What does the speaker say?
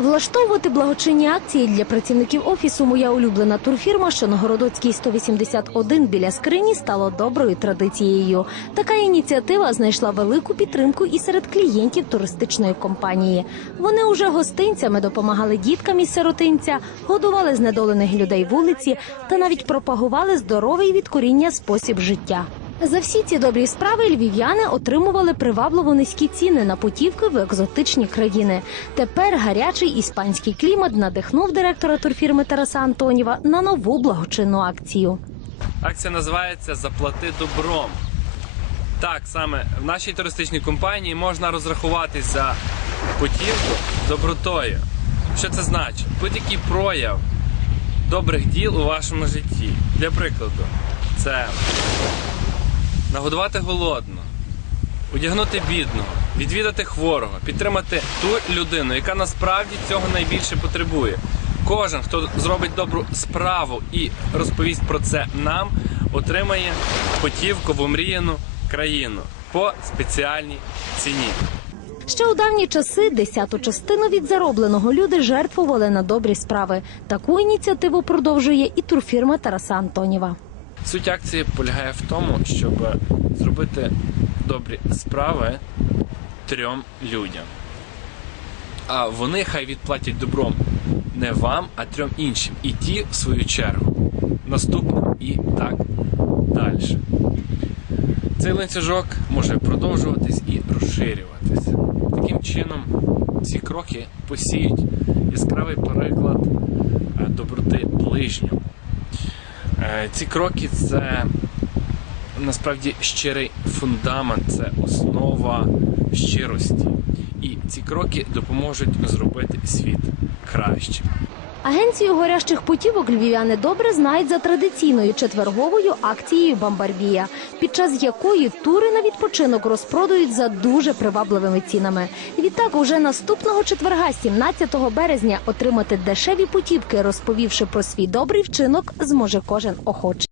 Влаштовувати благочинні акції для працівників офісу Моя улюблена турфірма, що на Городоцькій 181 біля скрині стало доброю традицією. Така ініціатива знайшла велику підтримку і серед клієнтів туристичної компанії. Вони уже гостинцями допомагали діткам із сиротинця, годували знедолених людей вулиці та навіть пропагували здоровий від коріння спосіб життя. За всі ці добрі справи львів'яни отримували привабливо низькі ціни на путівки в екзотичні країни. Тепер гарячий іспанський клімат надихнув директора турфірми Тараса Антоніва на нову благочинну акцію. Акція називається Заплати добром. Так саме в нашій туристичній компанії можна розрахуватись за путівку добротою. Що це значить? Будь-який прояв добрих діл у вашому житті. Для прикладу, це нагодувати голодно, одягнути бідного, відвідати хворого, підтримати ту людину, яка насправді цього найбільше потребує. Кожен, хто зробить добру справу і розповість про це нам, отримає потівку в омріяну країну по спеціальній ціні. Ще у давні часи десяту частину від заробленого люди жертвували на добрі справи. Таку ініціативу продовжує і турфірма Тараса Антоніва. Суть акції полягає в тому, щоб зробити добрі справи трьом людям. А вони хай відплатять добром не вам, а трьом іншим. І ті, в свою чергу, наступним і так далі. Цей ланцюжок може продовжуватись і розширюватись. Таким чином, ці кроки посіють яскравий переклад е, доброти ближньому. Е, ці кроки це насправді щирий фундамент, це основа щирості. І ці кроки допоможуть зробити світ кращим. Агенцію горящих путівок львів'яни добре знають за традиційною четверговою акцією Бамбарбія, під час якої тури на відпочинок розпродають за дуже привабливими цінами. Відтак, уже наступного четверга, 17 березня, отримати дешеві путівки, розповівши про свій добрий вчинок, зможе кожен охоче.